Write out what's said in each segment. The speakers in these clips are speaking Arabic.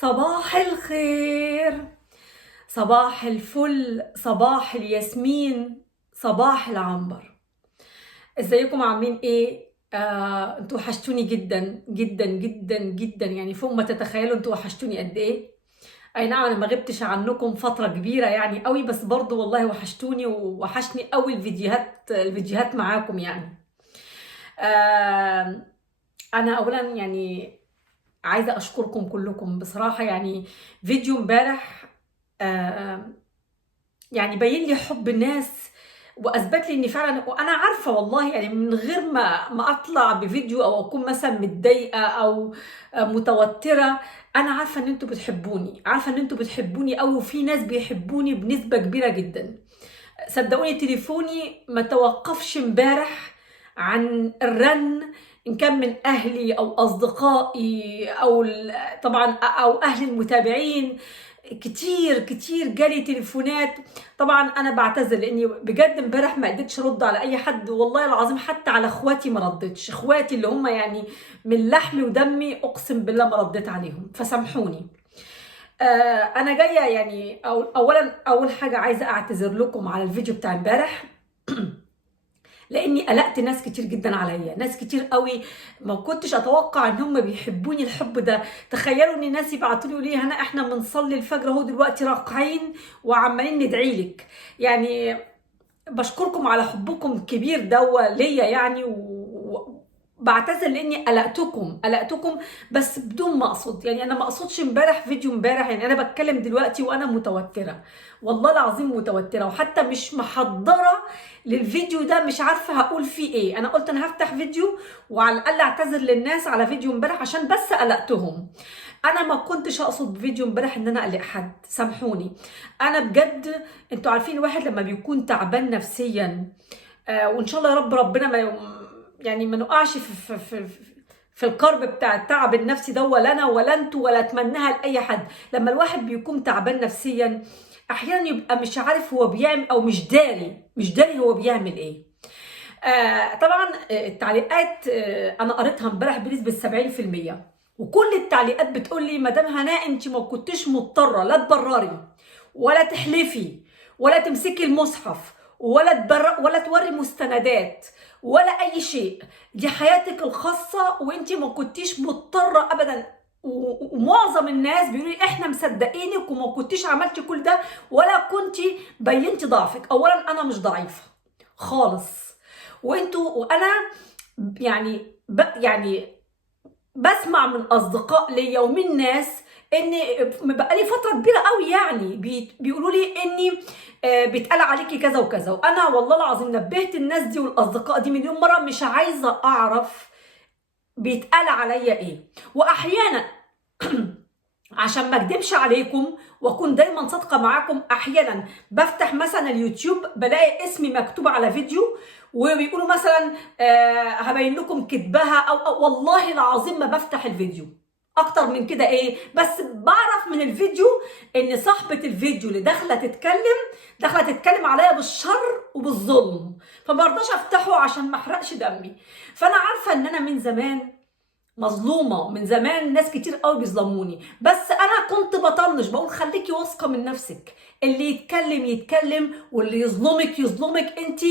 صباح الخير، صباح الفل، صباح الياسمين، صباح العنبر. ازيكم عاملين ايه؟ انتوا وحشتوني جدا جدا جدا جدا، يعني فوق ما تتخيلوا انتوا وحشتوني قد ايه. اي نعم انا ما غبتش عنكم فترة كبيرة يعني قوي، بس برضو والله وحشتوني ووحشني قوي الفيديوهات معاكم يعني. آه انا اولا يعني عايزة أشكركم كلكم بصراحة. يعني فيديو امبارح آه، يعني بين لي حب الناس واثبت لي اني فعلا، وانا عارفه والله يعني من غير ما اطلع بفيديو او اكون مثلا متضايقه او متوتره، انا عارفه ان انتوا بتحبوني، عارفه ان انتوا بتحبوني قوي، وفي ناس بيحبوني بنسبه كبيره جدا. صدقوني تليفوني ما توقفش امبارح عن الرن، ان كان من اهلي او اصدقائي او طبعا او اهل المتابعين. كتير كتير جالي تليفونات. طبعا انا بعتذر لاني بجد امبارح ما قدرتش ارد على اي حد، والله العظيم حتى على اخواتي ما ردتش، اخواتي اللي هم يعني من لحمي ودمي اقسم بالله ما رديت عليهم، فسامحوني. انا جايه يعني اولا اول حاجه عايزه اعتذر لكم على الفيديو بتاع امبارح لاني قلقت ناس كتير جدا عليا، ناس كتير قوي ما كنتش اتوقع ان هم بيحبوني الحب ده. تخيلوا ان الناس يبعتوا لي يقولوا لي هنا احنا بنصلي الفجر اهو دلوقتي راكعين وعمالين ندعي لك. يعني بشكركم على حبكم الكبير ده ليا يعني، بعتذر لاني قلقتكم بس بدون ما اقصد. يعني انا ما اقصدش امبارح فيديو امبارح، يعني انا بتكلم دلوقتي وانا متوتره، والله العظيم متوتره، وحتى مش محضره للفيديو ده، مش عارفه هقول فيه ايه. انا قلت انا هفتح فيديو وعلى الاقل اعتذر للناس على فيديو امبارح عشان بس قلقتهم. انا ما كنتش اقصد فيديو امبارح ان انا اقلق حد، سامحوني. انا بجد انتوا عارفين الواحد لما بيكون تعبان نفسيا، وان شاء الله يا رب ربنا يعني ما نقعش في الكرب بتاع التعب النفسي ده، ولا انا ولا انتوا ولا اتمناها لاي حد. لما الواحد بيكون تعبان نفسيا احيانا يبقى مش عارف هو بيعمل، او مش داري هو بيعمل ايه. طبعا التعليقات انا قريتها امبارح بنسبه 70%، وكل التعليقات بتقول لي مدام هناء انت ما كنتش مضطره لا تبرري ولا تحلفي ولا تمسكي المصحف ولا توري مستندات ولا اي شيء. دي حياتك الخاصه وانت ما كنتيش مضطره ابدا. ومعظم الناس بيقولوا لي احنا مصدقينك وما كنتيش عملتي كل ده ولا كنتي بينتي ضعفك. اولا انا مش ضعيفه خالص، وانتوا وانا يعني يعني بسمع من اصدقاء ليا ومن ناس ان بقالي فتره كبيره قوي يعني بيقولوا لي اني بيتقال عليكي كذا وكذا، وانا والله العظيم نبهت الناس دي والاصدقاء دي مليون مره، مش عايزه اعرف بيتقال عليا ايه. واحيانا عشان ما اكدبش عليكم واكون دايما صادقه معاكم، احيانا بفتح مثلا اليوتيوب بلاقي اسمي مكتوب على فيديو وبيقولوا مثلا هبين لكم كتبها أو والله العظيم ما بفتح الفيديو. اكتر من كده ايه، بس بعرف من الفيديو ان صاحبه الفيديو اللي داخله تتكلم عليا بالشر وبالظلم، فما برضاش افتحه عشان ما احرقش دمي. فانا عارفه ان انا من زمان مظلومه، من زمان ناس كتير قوي بيظلموني، بس انا كنت بطنش بقول خليكي واثقه من نفسك، اللي يتكلم يتكلم واللي يظلمك انت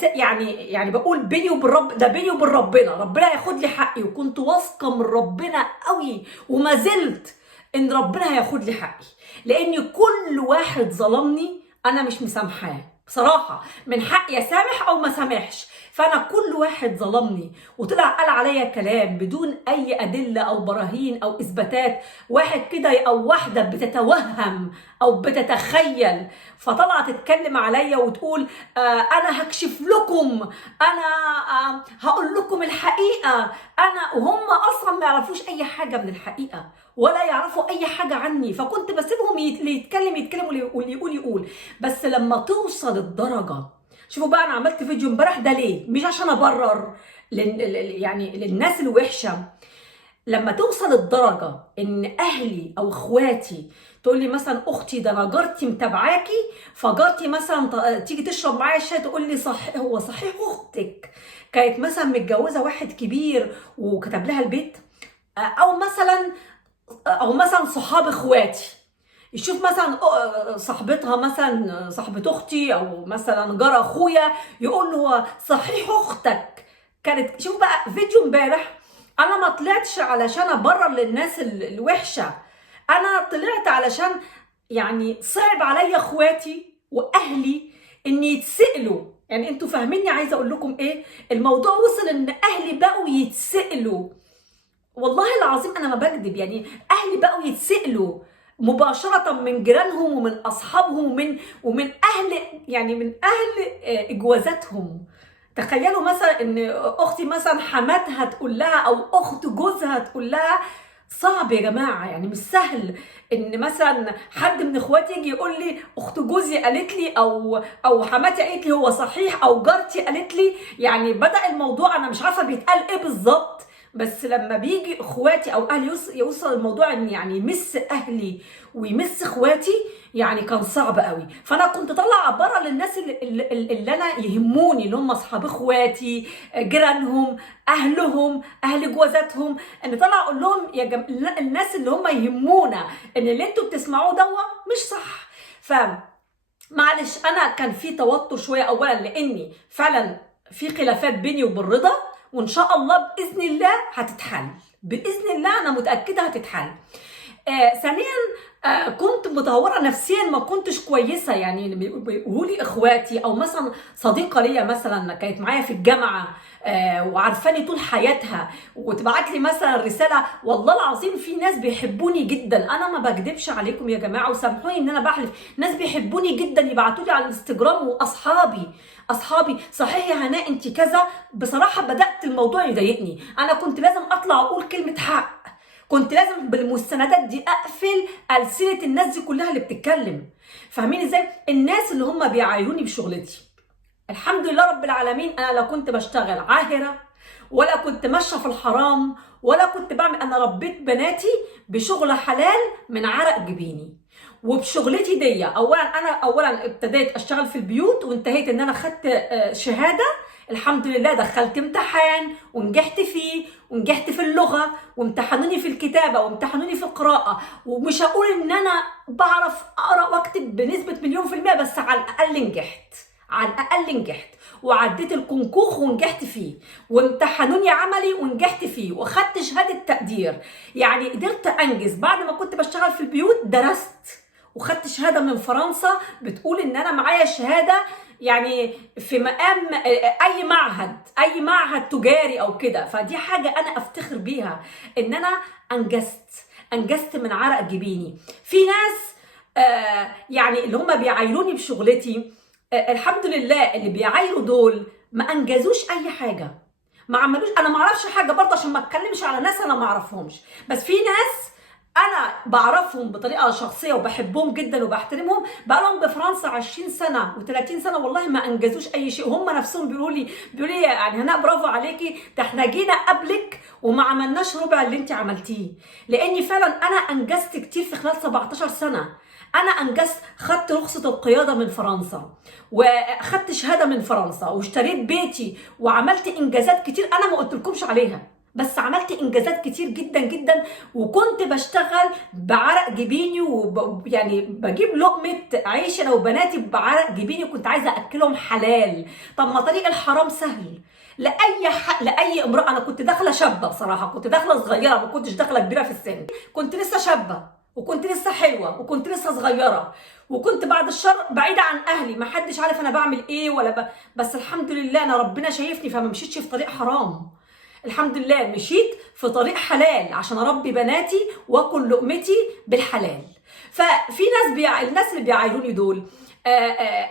يعني بقول بيني وبين رب، ده بيني وبين ربنا هياخد لي حقي، وكنت واثقه من ربنا قوي وما زلت ان ربنا هياخد لي حقي، لان كل واحد ظلمني انا مش مسامحاه بصراحه، من حقي اسامح او ما سامحش. فانا كل واحد ظلمني وطلع قال عليا كلام بدون اي ادله او براهين او اثباتات، واحد كده او واحده بتتوهم او بتتخيل، فطلعت تتكلم عليا وتقول انا هكشف لكم، انا هقول لكم الحقيقه، انا وهم اصلا ما يعرفوش اي حاجه من الحقيقه ولا يعرفوا اي حاجه عني، فكنت بسيبهم اللي يتكلم واللي يقول. بس لما توصل الدرجه، شوفوا بقى انا عملت فيديو امبارح ده ليه، مش عشان ابرر يعني للناس الوحشه. لما توصل الدرجه ان اهلي او اخواتي تقول لي مثلا اختي ده انا جارتي متابعاكي، فجارتي مثلا تيجي تشرب معايا الشاي تقول لي صح، هو صحيح اختك كانت مثلا متجوزه واحد كبير وكتب لها البيت، او مثلا او مثلا صحاب اخواتي، يشوف مثلا صاحبتها، مثلا صاحبة اختي او مثلا جار اخويا، يقول له صحيح اختك كانت. شوف بقى فيديو امبارح، انا ما طلعتش علشان ابرر للناس الوحشة، انا طلعت علشان يعني صعب عليا اخواتي واهلي ان يتسألوا. يعني انتوا فاهميني عايزه اقول لكم ايه؟ الموضوع وصل ان اهلي بقوا يتسألوا، والله العظيم انا ما بكذب، يعني اهلي بقوا يتسألوا مباشرة من جيرانهم ومن اصحابهم ومن اهل، يعني من اهل اجوازاتهم. تخيلوا مثلا ان اختي مثلا حماتها تقول لها او اخت جوزها تقول لها. صعب يا جماعه، يعني مش سهل ان مثلا حد من اخواتي يجي يقول لي اخت جوزي قالت لي او حماتي قالت لي هو صحيح، او جارتي قالت لي. يعني بدأ الموضوع انا مش عارفه بيتقال ايه بالظبط، بس لما بيجي اخواتي او اهلي يوصل الموضوع ان يعني يمس اهلي ويمس اخواتي، يعني كان صعب قوي. فانا كنت طالعه بره للناس اللي انا يهموني، اللي هم اصحاب اخواتي، جيرانهم، اهلهم، اهل جوازاتهم، ان طالعه اقول لهم يا الناس اللي هم يهمونا ان اللي انتوا بتسمعوه مش صح. معلش انا كان في توتر شويه، اولا لاني فعلا في خلافات بيني وبين رضا، وان شاء الله باذن الله هتتحل، باذن الله انا متاكده هتتحل. ثانيا كنت متهوره نفسيا، ما كنتش كويسه، يعني بيقولوا لي اخواتي او مثلا صديقه ليا مثلا كانت معايا في الجامعه وعارفاني طول حياتها، وتبعت لي مثلا رساله. والله العظيم في ناس بيحبوني جدا، انا ما بكدبش عليكم يا جماعه، وسامحوني ان انا بحلف، ناس بيحبوني جدا يبعتوا لي على الانستجرام، واصحابي صحيح يا هناء انت كذا. بصراحه بدات الموضوع يضايقني، انا كنت لازم اطلع اقول كلمه حق، كنت لازم بالمستندات دي اقفل ألسنة الناس دي كلها اللي بتتكلم. فاهمين ازاي؟ الناس اللي هم بيعايروني بشغلتي، الحمد لله رب العالمين، انا لا كنت بشتغل عاهرة، ولا كنت ماشيه في الحرام، ولا كنت بعمل، انا ربيت بناتي بشغل حلال من عرق جبيني. وبشغلتي دي اولا ابتديت اشتغل في البيوت، وانتهيت ان انا خدت شهاده الحمد لله، دخلت امتحان ونجحت فيه، ونجحت في اللغه، وامتحنوني في الكتابه، وامتحنوني في القراءه. ومش هقول ان انا بعرف اقرا واكتب بنسبه 1,000,000%، بس على الاقل نجحت، على الاقل نجحت، وعديت الكونكوخ ونجحت فيه، وامتحنوني عملي ونجحت فيه، واخدت شهاده تقدير. يعني قدرت انجز بعد ما كنت بشتغل في البيوت، درست وخدت شهاده من فرنسا بتقول ان انا معايا شهاده، يعني في مقام اي معهد تجاري او كده. فدي حاجه انا افتخر بيها، ان انا انجزت من عرق جبيني. في ناس يعني اللي هم بيعايروني بشغلتي، الحمد لله اللي بيعايروا دول ما انجزوش اي حاجه، ما عملوش. انا ما اعرفش حاجه برضه عشان ما اتكلمش على ناس انا ما اعرفهمش، بس في ناس انا بعرفهم بطريقه شخصيه وبحبهم جدا وبحترمهم، بقى لهم بفرنسا 20 سنه و30 سنه، والله ما انجزوش اي شيء. وهم نفسهم بيقولوا لي يعني هناء برافو عليكي، ده احنا جينا قبلك وما عملناش ربع اللي انت عملتيه. لاني فعلا انا انجزت كتير في خلال 17 سنه. انا انجزت، خدت رخصه القياده من فرنسا، واخدت شهاده من فرنسا، واشتريت بيتي، وعملت انجازات كتير انا ما قلتلكمش عليها، بس عملت انجازات كتير جدا جدا. وكنت بشتغل بعرق جبيني، يعني بجيب لقمه عيش انا وبناتي بعرق جبيني، وكنت عايزه اكلهم حلال. طب ما طريق الحرام سهل لاي امراه. انا كنت داخله شابه بصراحه، كنت داخله صغيره، ما كنتش داخله كبيره في السن، كنت لسه شابه، وكنت لسه حلوه، وكنت لسه صغيره، وكنت بعد الشر بعيده عن اهلي، ما حدش عارف انا بعمل ايه بس الحمد لله انا ربنا شايفني، فما مشيتش في طريق حرام. الحمد لله مشيت في طريق حلال عشان اربي بناتي واكل لقمتي بالحلال. ففي الناس اللي بيعايروني دول،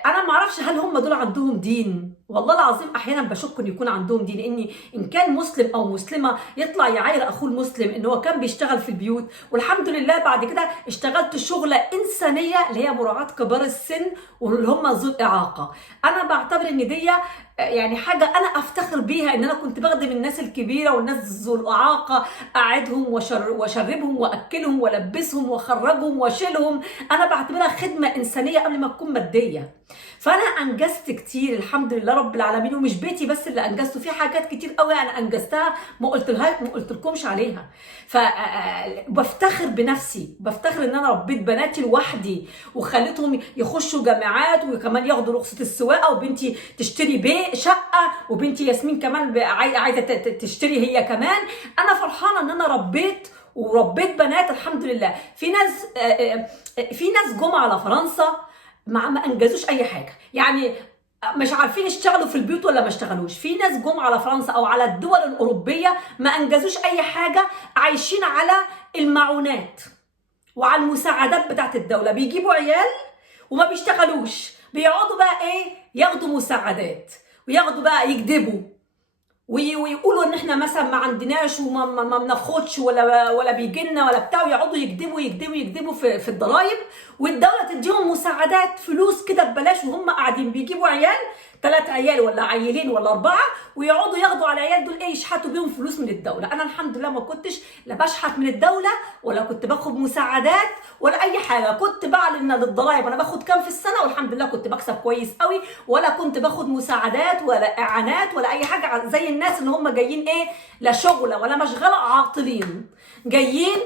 انا ما اعرفش هل هم دول عندهم دين. والله العظيم احيانا بشك ان يكون عندهم دين، لاني ان كان مسلم او مسلمه يطلع يعاير اخوه المسلم ان هو كان بيشتغل في البيوت، والحمد لله بعد كده اشتغلت شغله انسانيه اللي هي مراعاه كبار السن واللي هم ذو الاعاقه. انا بعتبر ان دي يعني حاجه انا افتخر بيها، ان انا كنت بخدم الناس الكبيره والناس ذو الاعاقه، اقعدهم واشربهم واكلهم والبسهم واخرجهم واشيلهم. انا بعتبرها خدمه انسانيه قبل ما تكون ماديه. فانا انجزت كتير الحمد لله رب العالمين، ومش بيتي بس اللي انجزته، في حاجات كتير قوي انا انجزتها ما قلت لكمش عليها. بفتخر بنفسي، بفتخر ان انا ربيت بناتي لوحدي وخليتهم يخشوا جامعات وكمان ياخدوا رخصه السواقه، وبنتي تشتري شقه، وبنتي ياسمين كمان عايزه تشتري هي كمان. انا فرحانه ان انا وربيت بنات الحمد لله. في ناس جم على فرنسا ما انجزوش اي حاجه، يعني مش عارفين يشتغلوا في البيوت ولا ما اشتغلوش. في ناس جم على فرنسا او على الدول الاوروبيه ما انجزوش اي حاجه، عايشين على المعونات وعلى المساعدات بتاعت الدوله، بيجيبوا عيال وما بيشتغلوش، بيقعدوا بقى ايه، ياخدوا مساعدات وياخدوا بقى يكذبوا ويقولوا ان احنا مثلا ما عندناش وما ما بناخدش ولا بيجي لنا ولا بتاع، ويقعدوا يكذبوا في الضرايب، والدوله تديهم مساعدات فلوس كده ببلاش، وهم قاعدين بيجيبوا عيال، 3 عيال ولا عيلين ولا 4، ويقعدوا ياخدوا على العيال دول ايه، يشحتوا بيهم فلوس من الدوله. انا الحمد لله ما كنتش لا بشحت من الدوله ولا كنت باخد مساعدات ولا اي حاجه، كنت بعلن للضرايب انا باخد كام في السنه، والحمد لله كنت بكسب كويس قوي، ولا كنت باخد مساعدات ولا اعانات ولا اي حاجه زي الناس اللي هم جايين ايه، لا شغله ولا مشغله، عاطلين جايين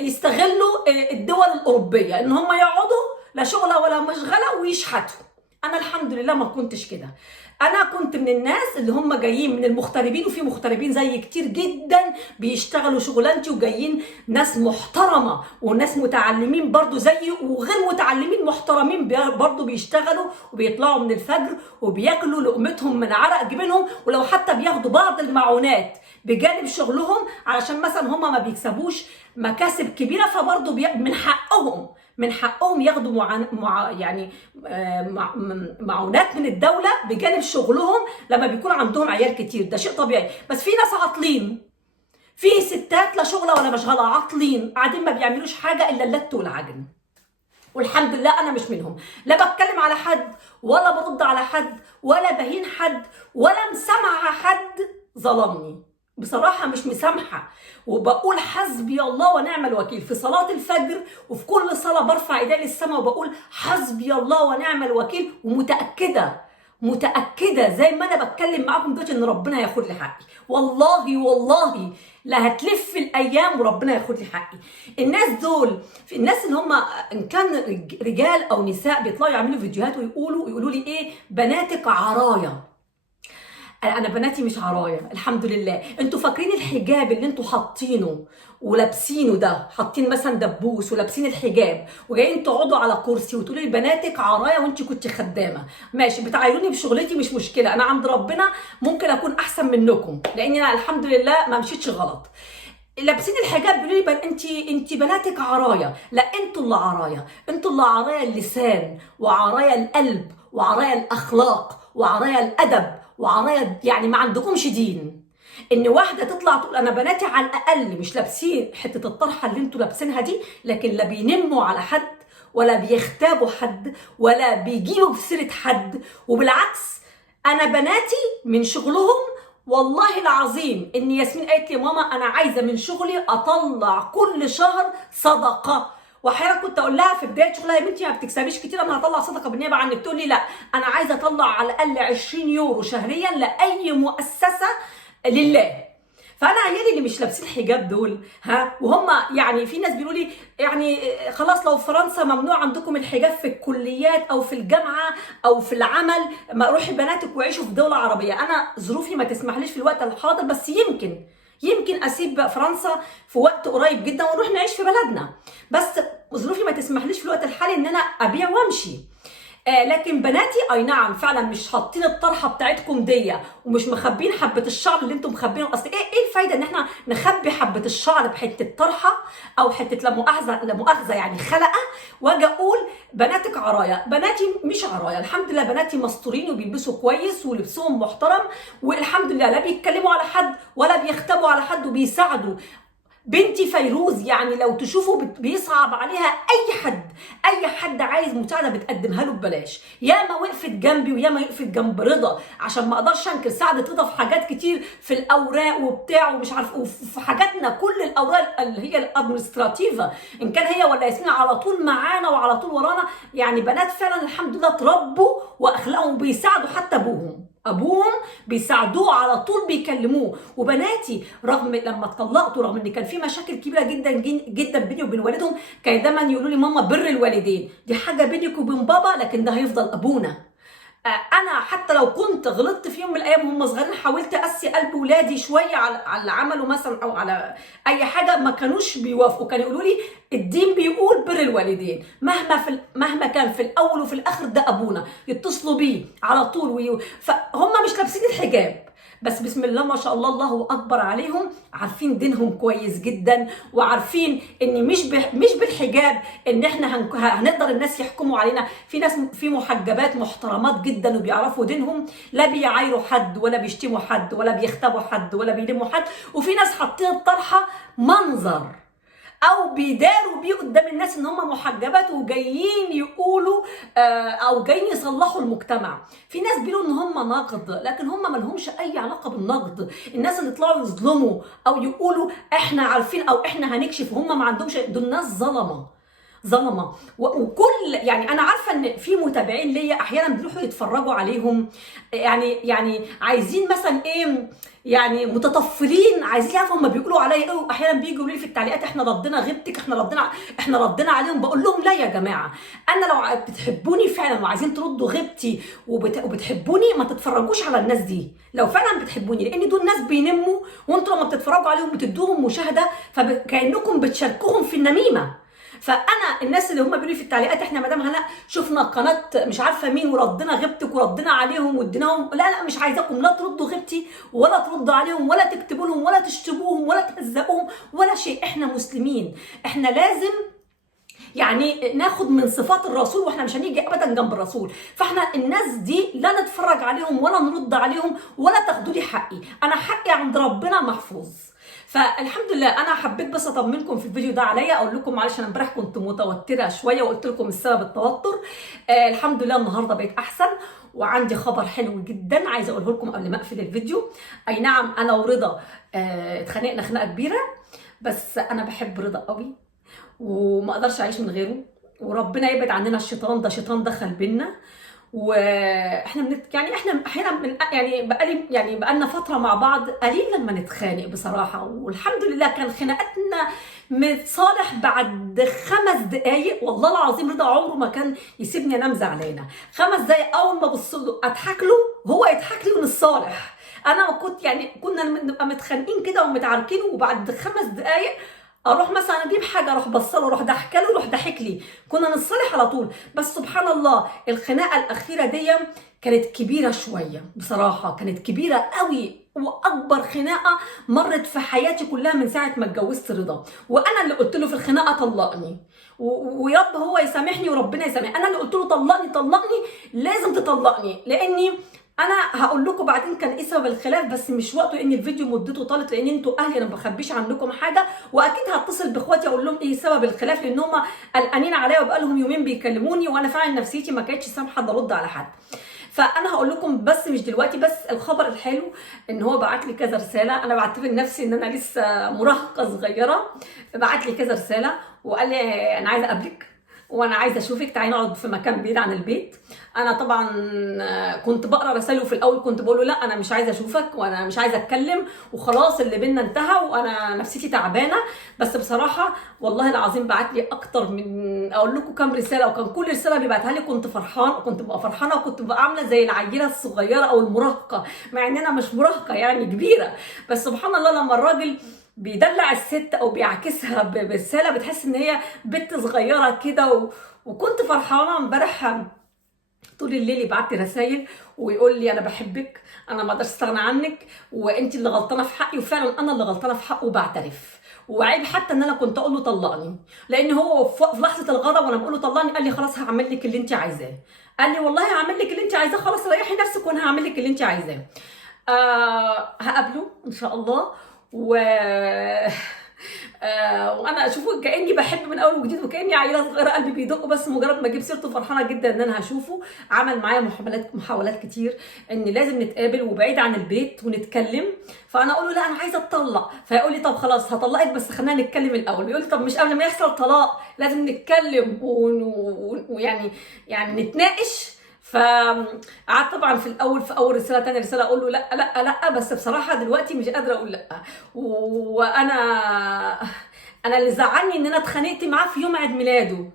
يستغلوا الدول الاوروبيه ان هم يقعدوا لا شغله ولا مشغله ويشحتوا. انا الحمد لله ما كنتش كده، انا كنت من الناس اللي هم جايين من المغتربين، وفي مغتربين زي كتير جدا بيشتغلوا شغلانتي، وجايين ناس محترمه وناس متعلمين برضو زيي، وغير متعلمين محترمين برضو بيشتغلوا وبيطلعوا من الفجر وبياكلوا لقمتهم من عرق جبينهم، ولو حتى بياخدوا بعض المعونات بجانب شغلهم علشان مثلا هم ما بيكسبوش مكاسب كبيره، فبرضو من حقهم ياخدوا معونات من الدولة بجانب شغلهم لما بيكون عندهم عيال كتير، ده شيء طبيعي. بس في ناس عاطلين، في ستات لا شغلة ولا مشغلة، عاطلين قاعدين ما بيعملوش حاجة إلا اللت والعجن، والحمد لله أنا مش منهم، لا بتكلم على حد ولا برد على حد ولا بهين حد ولا مسامحة حد ظلمني، بصراحة مش مسامحة، وبقول حسبي الله ونعم الوكيل في صلاة الفجر، وفي كل صلاة برفع ايدي للسماء وبقول حسبي الله ونعم الوكيل، ومتأكدة زي ما انا بتكلم معاكم دلوقتي ان ربنا هياخد لي حقي، والله لا هتلف الايام وربنا ياخد لي حقي. الناس دول، الناس اللي هم ان كان رجال او نساء بيطلعوا يعملوا فيديوهات ويقولوا لي ايه، بناتك عرايا. انا بناتي مش عرايا الحمد لله. انتوا فاكرين الحجاب اللي انتوا حاطينه ولابسينه ده، حاطين مثلا دبوس ولابسين الحجاب وجايين تقعدوا على كرسي وتقولوا لي بناتك عرايا وانت كنت خدامه، ماشي، بتعايروني بشغلتي مش مشكله، انا عند ربنا ممكن اكون احسن منكم لاني انا الحمد لله ما مشيتش غلط. لابسين الحجاب بيقولوا لي انت بناتك عرايا، لا انتوا اللي عرايا اللسان وعرايا القلب وعرايا الاخلاق وعرايا الادب وعرايا، يعني ما عندكمش دين. ان واحده تطلع تقول انا بناتي على الاقل مش لابسين حته الطرحه اللي انتوا لابسينها دي، لكن لا بينموا على حد ولا بيغتابوا حد ولا بيجيبوا في سيره حد، وبالعكس انا بناتي من شغلهم والله العظيم ان ياسمين قالت لي ماما انا عايزه من شغلي اطلع كل شهر صدقه، واحيانا كنت اقول لها في بدايه شغلها يا بنتي ما بتكسبيش كتير، انا هطلع صدقه بالنيابه عنك، تقول لي لا انا عايزه اطلع على الاقل 20 يورو شهريا لاي مؤسسه لله. فانا عيالي اللي مش لابسين حجاب دول وهم يعني في ناس بيقولوا لي يعني خلاص لو فرنسا ممنوع عندكم الحجاب في الكليات او في الجامعه او في العمل، ما روحي بناتك وعيشوا في دوله عربيه. انا ظروفي ما تسمحليش في الوقت الحاضر، بس يمكن اسيب فرنسا في وقت قريب جدا ونروح نعيش في بلدنا، بس ظروفي ما تسمحليش في الوقت الحالي ان انا ابيع وامشي. لكن بناتي اي نعم فعلا مش حاطين الطرحه بتاعتكم دي ومش مخبين حبه الشعر اللي انتم مخبينه. اصل ايه الفايده ان احنا نخبي حبه الشعر بحته طرحه او حته لا مؤاخذه يعني خلقه، واجي اقول بناتك عرايا؟ بناتي مش عرايا الحمد لله، بناتي مستورين وبيلبسوا كويس ولبسهم محترم والحمد لله، لا بيتكلموا على حد ولا بيختبوا على حد وبيساعدوا. بنتي فيروز يعني لو تشوفوا بيصعب عليها اي حد عايز مساعده بتقدمها له ببلاش. ياما وقفت جنبي وياما وقفت جنب رضا، عشان ما اقدرش انكر ساعدت رضا في حاجات كتير، في الاوراق وبتاع ومش عارف، وفي حاجاتنا كل الاوراق اللي هي الادمنستراتيفه ان كان هي ولا ياسمين على طول معانا وعلى طول ورانا. يعني بنات فعلا الحمد لله اتربوا واخلاقهم بيساعدوا حتى ابوهم بيساعدوه على طول بيكلموه. وبناتي رغم لما اتطلقتوا، رغم ان كان في مشاكل كبيره جدا جدا بيني وبين والدهم، كانوا دايما يقولوا لي ماما بر الوالدين دي حاجه بينك وبين بابا، لكن ده هيفضل ابونا. انا حتى لو كنت غلطت في يوم من الايام هم صغيرين، حاولت اسي قلب ولادي شويه على اللي عملوا مثلا او على اي حاجه، ما كانوش بيوافقوا، كانوا يقولوا لي الدين بيقول بر الوالدين، مهما كان في الاول وفي الاخر ده ابونا، يتصلوا بيه على طول فهم مش لابسين الحجاب، بس بسم الله ما شاء الله الله اكبر عليهم، عارفين دينهم كويس جدا، وعارفين ان مش بالحجاب ان احنا هنقدر الناس يحكموا علينا. في ناس في محجبات محترمات جدا وبيعرفوا دينهم، لا بيعايروا حد ولا بيشتموا حد ولا بيختبوا حد ولا بيلموا حد. وفي ناس حاطين الطرحه منظر او بيداروا بيه قدام الناس ان هم محجبات وجايين يقولوا او جايين يصلحوا المجتمع. في ناس بيقولوا ان هم نقد، لكن هم ما لهمش اي علاقه بالنقد. الناس اللي طلعوا يظلموا او يقولوا احنا عارفين او احنا هنكشف، هم ما عندهمش، دول ناس ظلمه. وكل يعني انا عارفه ان في متابعين ليا احيانا بيروحوا يتفرجوا عليهم، يعني عايزين مثلا ايه، يعني متطفلين عايزين يعرفوا هم بيقولوا عليا ايه، واحيانا بييجوا يقولوا لي في التعليقات احنا ردنا غيبتك، احنا ردنا عليهم. بقول لهم لا يا جماعه، انا لو بتحبوني فعلا وعايزين تردوا غيبتي وبتحبوني ما تتفرجوش على الناس دي لو فعلا بتحبوني، لان دول ناس بينموا، وانتوا لما بتتفرجوا عليهم بتدوهم مشاهده، فكانكم بتشاركوهم في النميمه. فانا الناس اللي هم بيقولوا في التعليقات احنا مدام هلا شفنا قناه مش عارفه مين وردنا غيبتك وردنا عليهم واديناهم، لا مش عايزاكم لا تردوا غيبتي ولا تردوا عليهم ولا تكتبوا لهم ولا تشتموهم ولا تهزقوهم ولا شيء. احنا مسلمين، احنا لازم يعني ناخد من صفات الرسول، واحنا مش هنيجي ابدا جنب الرسول. فاحنا الناس دي لا نتفرج عليهم ولا نرد عليهم ولا تاخدوا لي حقي، انا حقي عند ربنا محفوظ. فالحمد لله انا حبيت بس اطمنكم في الفيديو ده عليا، اقول لكم معلش انا امبارح كنت متوتره شويه وقلت لكم السبب التوتر. الحمد لله النهارده بقيت احسن، وعندي خبر حلو جدا عايزه اقوله لكم قبل ما اقفل الفيديو. اي نعم انا ورضا اتخانقنا خناقه كبيره، بس انا بحب رضا قوي وما اقدرش اعيش من غيره، وربنا يبعد عننا الشيطان، ده شيطان دخل بينا. واحنا يعني احنا احيانا يعني بقالنا فتره مع بعض قليل لما نتخانق بصراحه، والحمد لله كان خناقاتنا متصالح بعد 5 دقايق. والله العظيم رضا عمره ما كان يسيبني انام زعلانه. 5 دقايق اول ما ابص له اضحك له هو يضحك لي ونتصالح. انا كنت يعني كنا نبقى متخانقين كده ومتعاركين، وبعد 5 دقايق اروح مثلا اجيب حاجه اروح بصله اروح ضحكه له يروح ضحك لي، كنا نتصالح على طول. بس سبحان الله الخناقه الاخيره دي كانت كبيره شويه بصراحه، كانت كبيره قوي، واكبر خناقه مرت في حياتي كلها من ساعه ما اتجوزت رضا. وانا اللي قلت له في الخناقه طلقني، ويا رب هو يسامحني وربنا يسامحني. انا اللي قلت له طلقني لازم تطلقني، لاني انا هقول لكم بعدين كان ايه سبب الخلاف، بس مش وقته لان الفيديو مدته طالت، لان انتوا اهلي انا ما بخبيش عنكم حاجه. واكيد هتصل باخواتي اقول لهم ايه سبب الخلاف، لان هم قلقانين عليا وبقى لهم يومين بيكلموني، وانا فعلا نفسيتي ما كانتش سامحه ارد على حد. فانا هقول لكم بس مش دلوقتي. بس الخبر الحلو ان هو بعت لي كذا رساله، انا بعتبر نفسي ان انا لسه مراهقه صغيره، فبعت لي كذا رساله وقال لي انا عايزه اقابلك وانا عايزه اشوفك، تعالي نقعد في مكان بعيد عن البيت. انا طبعا كنت بقرا رساله في الاول كنت بقول له لا انا مش عايزه اشوفك وانا مش عايزه اتكلم وخلاص اللي بينا انتهى وانا نفسيتي تعبانه. بس بصراحه والله العظيم بعت لي اكتر من اقول لكم كام رساله، وكان كل رساله بيبعتها لي كنت فرحانه وكنت ببقى عامله زي العيله الصغيره او المراهقه، مع ان انا مش مراهقه يعني كبيره. بس سبحان الله لما الراجل بيدلع الست او بيعكسها برساله بتحس ان هي بنت صغيره كده. وكنت فرحانه امبارح طول الليل يبعت لي رسائل ويقول لي انا بحبك، انا ما اقدرش استغنى عنك، وانت اللي غلطانه في حقي. وفعلا انا اللي غلطانه في حقه وبعترف. وعيب حتى ان انا كنت اقول له طلقني، لان هو في لحظه الغضب وانا بقول له طلقني قال لي خلاص هعمل لك اللي انت عايزاه. قال لي والله هعمل لك اللي انت عايزاه، خلاص ريحي نفسك وانا هعمل لك اللي انت عايزاه. هقابله ان شاء الله. و وانا اشوفه كاني بحب من اول وجديد، وكاني عيله صغيره قلبي بيدق، بس مجرد ما اجيب سيرته فرحانه جدا ان انا هشوفه. عمل معايا محاولات كتير ان لازم نتقابل وبعيد عن البيت ونتكلم. فانا اقول له لا انا عايزه اتطلق، فيقول لي طب خلاص هطلقك بس خلينا نتكلم الاول. يقول لي طب مش قبل ما يحصل طلاق لازم نتكلم ويعني نتناقش. فقعدت طبعا في الاول، في اول رساله تاني رساله اقول له لا لا لا، بس بصراحه دلوقتي مش قادره اقول لا. وانا اللي زعلني ان انا اتخانقت معاه في يوم عيد ميلاده.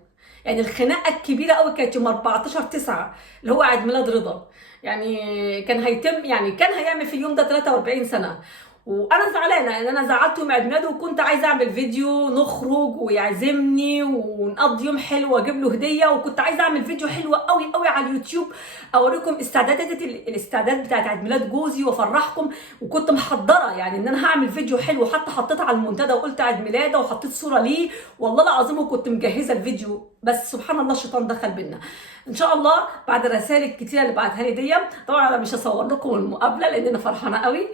يعني الخناقه الكبيره قوي كانت يوم 14/9 اللي هو عيد ميلاد رضا. يعني كان هيتم، يعني كان هيعمل في اليوم ده 43 سنه. وانا زعلانه ان انا زعلته يوم عيد ميلاده، وكنت عايزه اعمل فيديو نخرج ويعزمني ونقضي يوم حلو واجيب له هديه، وكنت عايزه اعمل فيديو حلو قوي قوي على اليوتيوب اوريكم الاستعداد بتاعت عيد ميلاد جوزي وافرحكم. وكنت محضره يعني ان انا هعمل فيديو حلو، حتى حطيت على المنتدى وقلت عيد ميلاده وحطيت صوره ليه والله العظيم، وكنت مجهزه الفيديو. بس سبحان الله الشيطان دخل بينا. ان شاء الله بعد الرسائل الكتيره اللي بعتها لي دي، طبعا انا مش هصور لكم المقابله لان انا فرحانه قوي.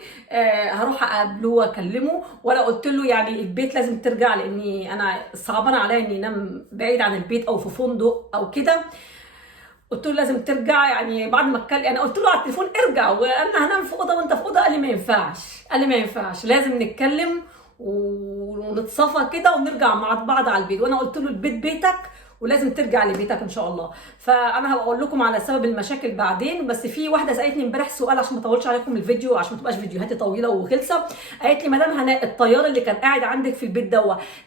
هروح اقابله واكلمه، وانا قلت له يعني البيت لازم ترجع، لاني انا صعبان عليا اني انام بعيد عن البيت او في فندق او كده. قلت له لازم ترجع، يعني بعد ما اتكلم انا قلت له على التليفون ارجع، وانا هنام في اوضه وانت في اوضه. قال لي ما ينفعش، قال لي ما ينفعش، لازم نتكلم ونتصافى كده ونرجع مع بعض على البيت. وانا قلت له البيت بيتك ولازم ترجع لبيتك ان شاء الله. فانا هقول لكم على سبب المشاكل بعدين. بس في واحده سالتني امبارح سؤال عشان ما اطولش عليكم الفيديو، عشان ما تبقاش فيديوهاتي طويله وخلصه. قالت لي مدام هناء الطيار اللي كان قاعد عندك في البيت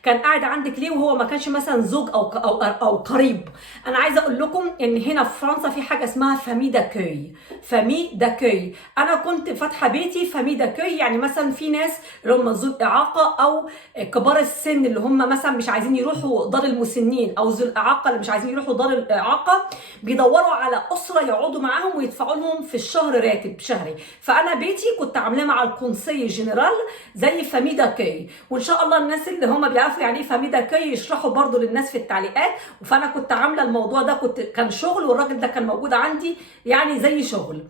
كان قاعد عندك ليه وهو ما كانش مثلا زوج او قريب؟ انا عايزه اقول لكم ان هنا في فرنسا في حاجه اسمها فامي داكوي. فامي داكوي، انا كنت فاتحه بيتي فامي داكوي. يعني مثلا في ناس اللي هم ذو الاعاقه او كبار السن اللي هم مثلا مش عايزين يروحوا دار المسنين، او ذو الاعاقه اللي مش عايزين يروحوا دار الاعاقه، بيدوروا على اسره يقعدوا معاهم ويدفعوا لهم في الشهر راتب شهري. فانا بيتي كنت عاملاه مع الكونسي جنرال زي فامي داكوي. وان شاء الله الناس اللي هم بيعرفوا يعني ايه فامي داكوي يشرحوا برضو للناس في التعليقات. فانا كنت عامله الموضوع ده، كان شغل، والراجل ده كان موجود عندي يعني زي شغل.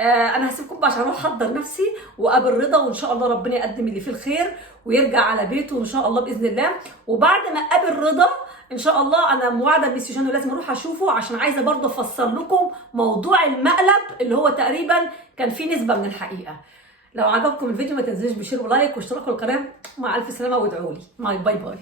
انا هسيبكم بقى عشان اروح احضر نفسي واقابل رضا، وان شاء الله ربنا يقدم اللي فيه الخير ويرجع على بيته ان شاء الله باذن الله. وبعد ما اقابل رضا ان شاء الله انا موعده بميسيو جانو لازم اروح اشوفه، عشان عايزه برضه افسر لكم موضوع المقلب اللي هو تقريبا كان فيه نسبه من الحقيقه. لو عجبكم الفيديو ما تنسوش بشير ولايك واشتراك القناه. مع الف سلامه وادعوا لي. باي باي.